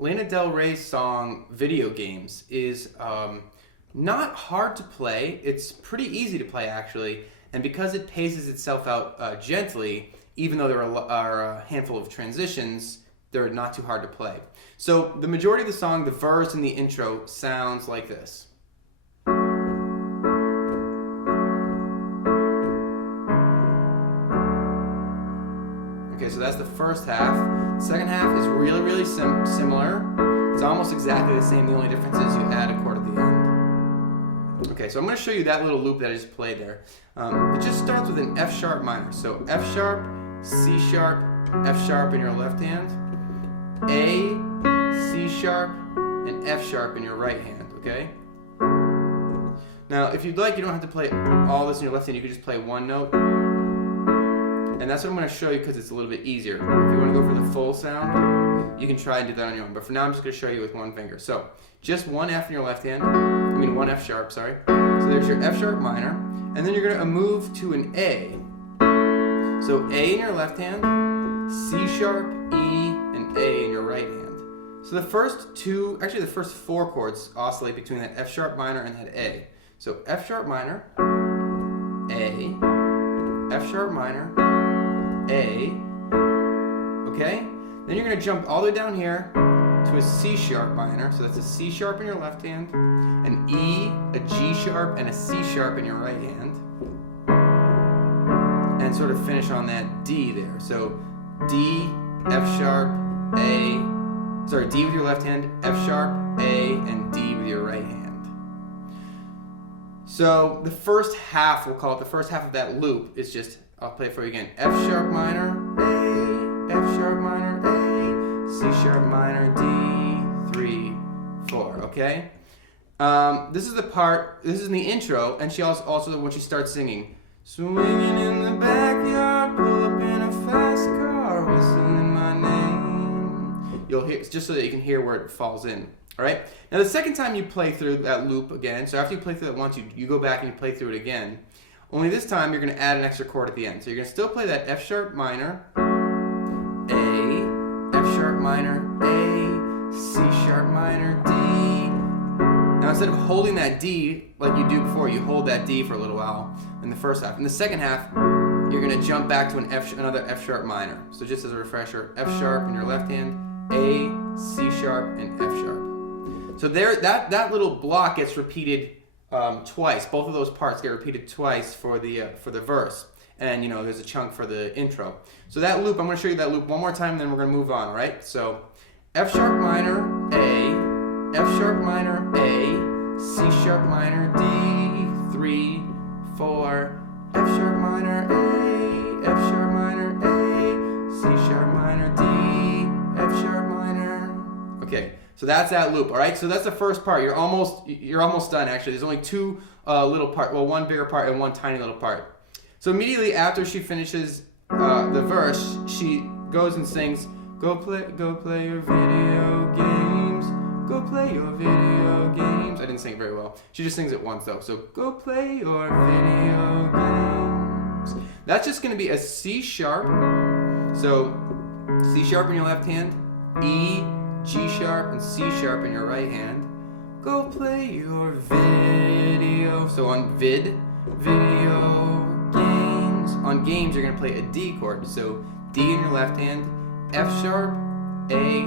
Lana Del Rey's song Video Games is not hard to play. It's pretty easy to play, actually. And because it paces itself out gently, even though there are a handful of transitions, they're not too hard to play. So the majority of the song, the verse and the intro, sounds like this. Okay, so that's the first half. The second half is really, really similar. It's almost exactly the same. The only difference is you add a chord at the end. Okay, so I'm going to show you that little loop that I just played there. It just starts with an F sharp minor. So F sharp, C sharp, F sharp in your left hand, A, C sharp, and F sharp in your right hand, okay? Now, if you'd like, you don't have to play all this in your left hand. You can just play one note. And that's what I'm going to show you because it's a little bit easier. If you want to go for the full sound, you can try and do that on your own. But for now, I'm just going to show you with one finger. So, just one F in your left hand. One F sharp, sorry. So there's your F sharp minor. And then you're going to move to an A. So A in your left hand, C sharp, E, and A in your right hand. So the first four chords oscillate between that F sharp minor and that A. So F sharp minor, A, F sharp minor, A, okay? Then you're going to jump all the way down here to a C sharp minor, so that's a C sharp in your left hand, an E, a G sharp, and a C sharp in your right hand, and sort of finish on that D there. So D, F sharp, D with your left hand, F sharp, A, and D with your right hand. So the first half, we'll call it the first half of that loop, is just, I'll play it for you again. F sharp minor, A, F sharp minor, A, C sharp minor, D, 3, 4, okay? This is in the intro, and she also when she starts singing, swinging in the backyard, pull up in a fast car, whistling my name. You'll hear, just so that you can hear where it falls in. All right. Now the second time you play through that loop again, so after you play through that once, you go back and you play through it again. Only this time you're going to add an extra chord at the end. So you're going to still play that F sharp minor, A, F sharp minor, A, C sharp minor, D. Now instead of holding that D like you do before, you hold that D for a little while in the first half. In the second half, you're going to jump back to another F sharp minor. So just as a refresher, F sharp in your left hand, A, C sharp, and F sharp. So there, that little block gets repeated twice. Both of those parts get repeated twice for the verse, and there's a chunk for the intro. So that loop, I'm going to show you that loop one more time, and then we're going to move on. All right? So F sharp minor, A, F sharp minor, A, C sharp minor, D, 3, 4, F sharp minor, A, F sharp minor, A, C sharp minor, D, F sharp minor. Okay. So that's that loop, all right? So that's the first part. You're almost done, actually. There's only two little parts, well, one bigger part and one tiny little part. So immediately after she finishes the verse, she goes and sings, go play your video games, go play your video games. I didn't sing it very well. She just sings it once, though. So go play your video games. That's just going to be a C sharp. So C sharp in your left hand, E, G sharp, and C sharp in your right hand. Go play your video. So on video games. On games, you're going to play a D chord. So D in your left hand, F sharp, A,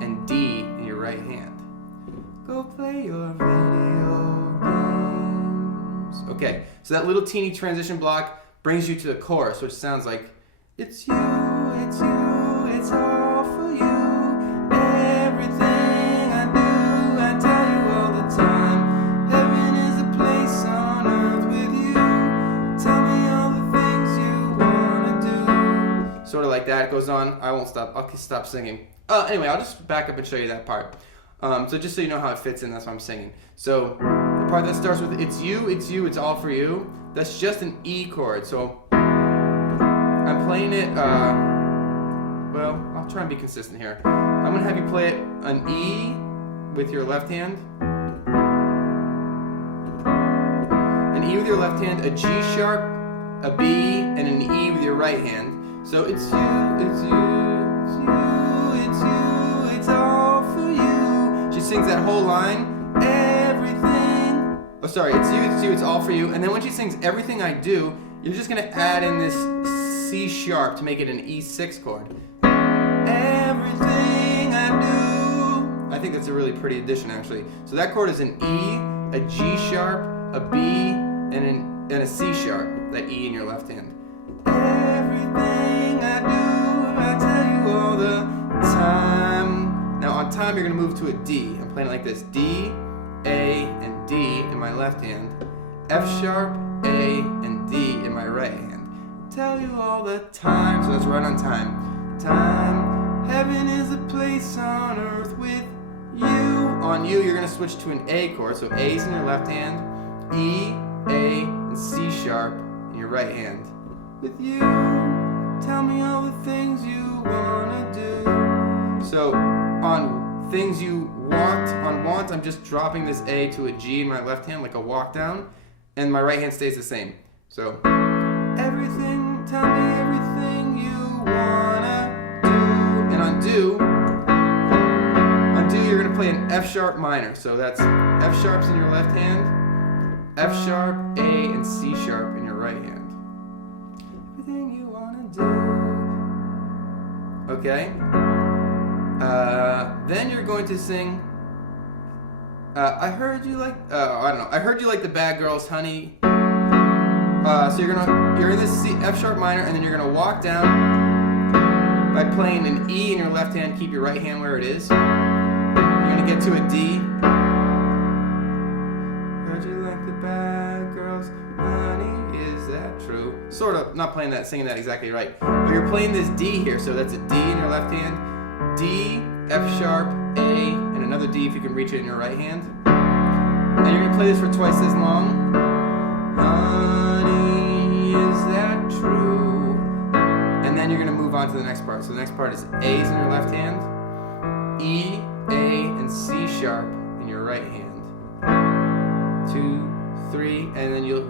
and D in your right hand. Go play your video games. Okay, so that little teeny transition block brings you to the chorus, which sounds like, it's you, it's you, it's all for you. Sort of like that. It goes on. I won't stop. I'll stop singing. Anyway, I'll just back up and show you that part. So just so you know how it fits in, that's why I'm singing. So the part that starts with it's you, it's all for you. That's just an E chord. So I'm playing it. Well, I'll try and be consistent here. I'm gonna have you play it an E with your left hand, an E with your left hand, a G sharp, a B, and an E with your right hand. So it's you, it's you, it's you, it's you, it's all for you. sings that whole line, everything. Oh, sorry, it's you, it's all for you. And then when she sings everything I do, you're just gonna add in this C sharp to make it an E6 chord. Everything I do. I think that's a really pretty addition, actually. So that chord is an E, a G sharp, a B, and a C sharp. That E in your left hand. Everything I do, I tell you all the time. Now on time, you're gonna move to a D. I'm playing it like this: D, A, and D in my left hand, F sharp, A, and D in my right hand. Tell you all the time. So that's right on time. Time, heaven is a place on earth with you. On you, you're gonna switch to an A chord. So A's in your left hand, E, A, and C sharp in your right hand. With you, tell me all the things you wanna do. So on things you want, I'm just dropping this A to a G in my left hand like a walk down, and my right hand stays the same. So everything, tell me everything you wanna do. And on do, you're gonna play an F sharp minor. So that's F sharps in your left hand, F sharp, A, and C sharp in your right hand. Everything you wanna do. Okay. Then you're going to sing. I heard you like. I don't know. I heard you like the bad girls, honey. So you're in this C, F sharp minor, and then you're gonna walk down by playing an E in your left hand. Keep your right hand where it is. You're gonna get to a D. Heard you like the bad girls, honey, is that true? Sort of, not playing that, singing that exactly right. But you're playing this D here, so that's a D in your left hand, D, F sharp, A, and another D if you can reach it in your right hand. And you're gonna play this for twice as long. Honey, is that true? And then you're gonna move on to the next part. So the next part is A's in your left hand, E, A, and C sharp in your right hand. 2, 3, and then you'll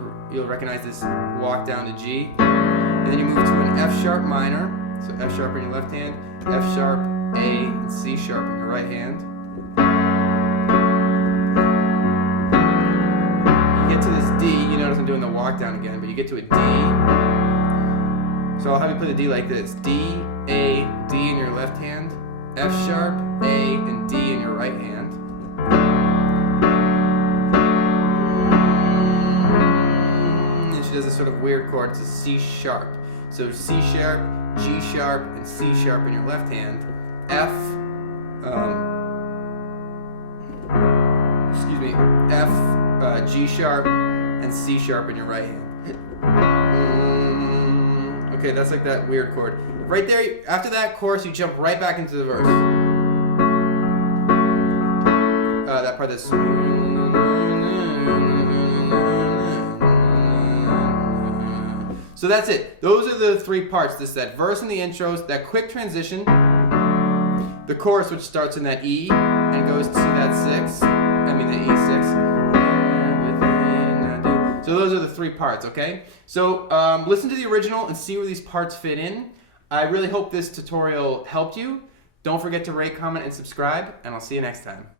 recognize this walk down to G. And then you move to an F sharp minor. So F sharp in your left hand, F sharp, A, and C sharp in your right hand. You get to this D, you notice I'm doing the walk down again, but you get to a D. So I'll have you play the D like this: D, A, D in your left hand, F sharp, A, and D in your right hand. And she does this sort of weird chord. It's a C sharp. So C sharp, G sharp, and C sharp in your left hand. F, F, G sharp, and C sharp in your right hand. Okay, that's like that weird chord. Right there, after that chorus, you jump right back into the verse. That part that's. So that's it. Those are the three parts. This that verse and the intros, that quick transition, the chorus which starts in that E and goes to that 6. I mean the E6. So those are the three parts, okay? So listen to the original and see where these parts fit in. I really hope this tutorial helped you. Don't forget to rate, comment, and subscribe, and I'll see you next time.